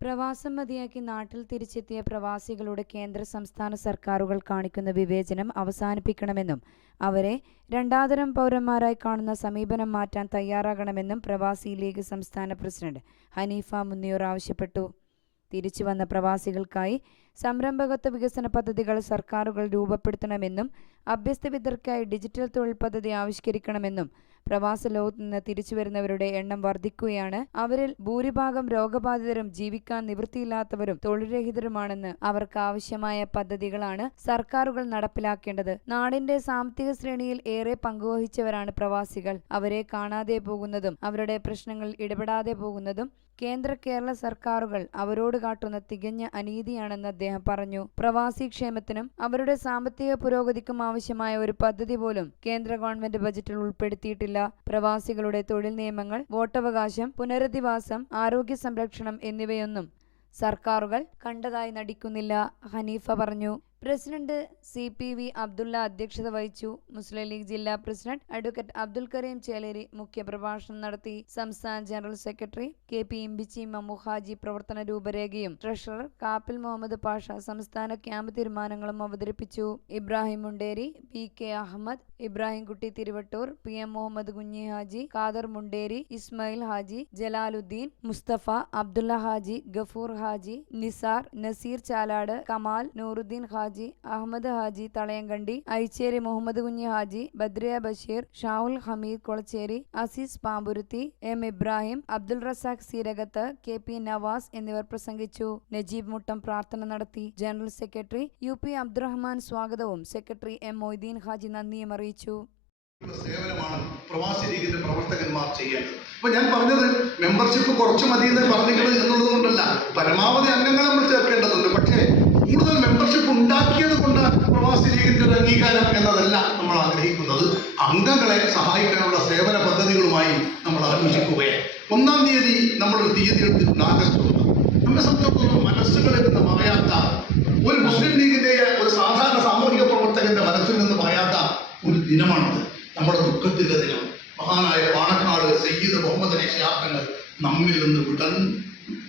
പ്രവാസം മതിയാക്കി നാട്ടിൽ തിരിച്ചെത്തിയ പ്രവാസികളുടെ കേന്ദ്ര സംസ്ഥാന സർക്കാരുകൾ കാണിക്കുന്ന വിവേചനം അവസാനിപ്പിക്കണമെന്നും അവരെ രണ്ടാതരം പൗരന്മാരായി കാണുന്ന സമീപനം മാറ്റാൻ തയ്യാറാകണമെന്നും പ്രവാസി ലീഗ് സംസ്ഥാന പ്രസിഡന്റ് ഹനീഫ മുന്നിയൂർ ആവശ്യപ്പെട്ടു. തിരിച്ചു വന്ന പ്രവാസികൾക്കായി സംരംഭകത്വ വികസന പദ്ധതികൾ സർക്കാരുകൾ രൂപപ്പെടുത്തണമെന്നും അഭ്യസ്ത വിദ്യർക്കായി ഡിജിറ്റൽ തൊഴിൽ പദ്ധതി ആവിഷ്കരിക്കണമെന്നും പ്രവാസ ലോകത്ത് നിന്ന് തിരിച്ചു വരുന്നവരുടെ എണ്ണം വർദ്ധിക്കുകയാണ് അവരിൽ ഭൂരിഭാഗം രോഗബാധിതരും ജീവിക്കാൻ നിവൃത്തിയില്ലാത്തവരും തൊഴിൽരഹിതരുമാണെന്ന് അവർക്ക് ആവശ്യമായ പദ്ധതികളാണ് സർക്കാരുകൾ നടപ്പിലാക്കേണ്ടത്. നാടിന്റെ സാമ്പത്തിക ശ്രേണിയിൽ ഏറെ പങ്കുവഹിച്ചവരാണ് പ്രവാസികൾ. അവരെ കാണാതെ പോകുന്നതും അവരുടെ പ്രശ്നങ്ങൾ ഇടപെടാതെ പോകുന്നതും കേന്ദ്ര കേരള സർക്കാരുകൾ അവരോട് കാട്ടുന്ന തികഞ്ഞ അനീതിയാണെന്ന് അദ്ദേഹം പറഞ്ഞു. പ്രവാസി ക്ഷേമത്തിനും അവരുടെ സാമ്പത്തിക പുരോഗതിക്കും ആവശ്യമായ ഒരു പദ്ധതി പോലും കേന്ദ്ര ഗവൺമെന്റ് ബജറ്റിൽ ഉൾപ്പെടുത്തിയിട്ടില്ല. പ്രവാസികളുടെ തൊഴിൽ നിയമങ്ങൾ വോട്ടവകാശം പുനരധിവാസം ആരോഗ്യ സംരക്ഷണം എന്നിവയൊന്നും സർക്കാരുകൾ കണ്ടതായി നടിക്കുന്നില്ല ഹനീഫ പറഞ്ഞു. President C P V Abdulla അധ്യക്ഷത വഹിച്ചു. മുസ്ലിം ലീഗ് ജില്ലാ പ്രസിഡന്റ് അഡ്വക്കേറ്റ് അബ്ദുൽ കരീം ചേലേരി മുഖ്യപ്രഭാഷണം നടത്തി. സംസ്ഥാന general secretary K P Imbichi Mammuhaji പ്രവർത്തന രൂപരേഖയും ട്രഷറർ കാപ്പിൽ മുഹമ്മദ് പാഷ സംസ്ഥാന ക്യാമ്പ് തീരുമാനങ്ങളും അവതരിപ്പിച്ചു. Ibrahim Munderi P K Ahmed Ibrahimkutty Thiruvattoor P M Muhammad Kunhi Haji Khader Munderi Ismail Haji Jalaluddin Mustafa Abdulla Haji Gafoor Haji Nisar Naseer Chalad Kamal Nooruddeen Haji Ahmed Haji Thalayankandi Aicheri Muhammad Kunhi Haji Badriya Basheer Shahul Hameed Kolachery Azeez Pamburuthi M Ibrahim Abdul Razak Seerakath K P Navas എന്നിവർ പ്രസംഗിച്ചു. നജീബ് മുട്ടം പ്രാർത്ഥന നടത്തി. General secretary U P Abdurahman സ്വാഗതവും secretary M Moideen Haji നന്ദിയും അറിയിച്ചു. സേവനമാണ് പ്രവാസി ലീഗിന്റെ പ്രവർത്തകന്മാർ ചെയ്യേണ്ടത്. അപ്പൊ ഞാൻ പറഞ്ഞത് മെമ്പർഷിപ്പ് കുറച്ച് മതി എന്ന് പറഞ്ഞിട്ടുള്ളത് എന്നുള്ളത് കൊണ്ടല്ല പരമാവധി അംഗങ്ങളെ നമ്മൾ ചേർക്കേണ്ടതുണ്ട്. പക്ഷേ കൂടുതൽ മെമ്പർഷിപ്പ് ഉണ്ടാക്കിയത് കൊണ്ട് പ്രവാസി ലീഗിന്റെ അംഗീകാരം എന്നതല്ല നമ്മൾ ആഗ്രഹിക്കുന്നത്. അംഗങ്ങളെ സഹായിക്കാനുള്ള സേവന പദ്ധതികളുമായി നമ്മൾ ആലോചിക്കുകയാണ്. ഒന്നാം തീയതി നമ്മളൊരു തീയതി എടുത്തിട്ടുണ്ട് ആഗസ്റ്റ് ഒന്ന്. നമ്മെ സംബന്ധിച്ചിടത്തോളം മനസ്സുകളിൽ നിന്ന് പറയാത്ത ഒരു മുസ്ലിം ലീഗിന്റെ ഒരു സാധാരണ സാമൂഹിക പ്രവർത്തകന്റെ മനസ്സിൽ നിന്ന് പറയാത്ത ഒരു ദിനമാണത്. നമ്മുടെ ദുഃഖത്തിന്റെ ദിനം. മഹാനായ പാണക്കാട് സയ്യിദ് മുഹമ്മദ് അലി ഷിയാഖങ്ങൾ നമ്മിൽ നിന്ന് വിട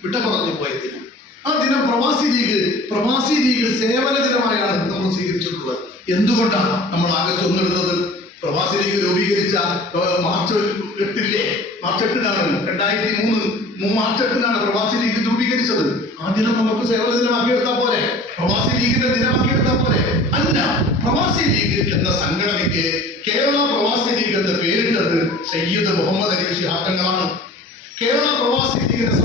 വിട പറഞ്ഞു പോയ ദിനം. ആ ദിനം ലീഗ് പ്രവാസി ലീഗ് സേവന നമ്മൾ സ്വീകരിച്ചിട്ടുള്ളത്. എന്തുകൊണ്ടാണ് നമ്മൾ ആകെ ചൊന്നിടുന്നത്? പ്രവാസി ലീഗ് രൂപീകരിച്ച മാർച്ച് എട്ടില്ലേ? മാർച്ച് എട്ടിനാണ്. രണ്ടായിരത്തി മൂന്ന് മാർച്ച് എട്ടിനാണ് പ്രവാസി ലീഗ് രൂപീകരിച്ചത്. ആ ദിനം നമുക്ക് സേവന ദിനമാക്കി എടുത്താൽ പോലെ പ്രവാസി ലീഗിന്റെ ദിനമാക്കി പോലെ അല്ല പ്രവാസി ലീഗ് എന്ന സംഘടനയ്ക്ക് കേരള പ്രവാസി ലീഗ് എന്ന പേരിട്ടത് സയ്യിദ് മുഹമ്മദ് അലി ഷിഹാക്കങ്ങളാണ് കേരള പ്രവാസി ലീഗിന്റെ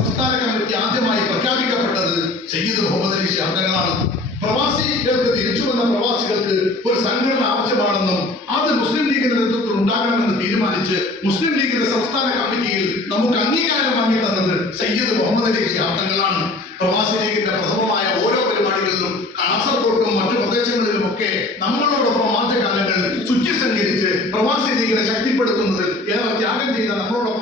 സയ്യിദ് മുഹമ്മദ് അലി ഷിഹാക്കങ്ങളാണ് പ്രവാസികൾക്ക് തിരിച്ചു വന്ന പ്രവാസികൾക്ക് ഒരു സംഘടന ആവശ്യമാണെന്നും അത് മുസ്ലിം ലീഗിന്റെ നേതൃത്വത്തിൽ ഉണ്ടാകണമെന്ന് തീരുമാനിച്ച് മുസ്ലിം ലീഗിന്റെ സംസ്ഥാന കമ്മിറ്റിയിൽ നമുക്ക് അംഗീകാരം വാങ്ങി തന്നത് സയ്യിദ് മുഹമ്മദ് അലി ഷിഹാക്കങ്ങളാണ് പ്രവാസി ലീഗിന്റെ പ്രഥമമായ ഓരോ പരിപാടികളിലും കാസർഗോഡും മറ്റു പ്രദേശങ്ങളിലും ഒക്കെ നമ്മളോടൊപ്പം ആദ്യകാലങ്ങളിൽ ശുചി സഞ്ചരിച്ച് പ്രവാസി ലീഗിനെ ശക്തിപ്പെടുത്തുന്നതിൽ ഏറെ ത്യാഗം ചെയ്ത നമ്മളോടൊപ്പം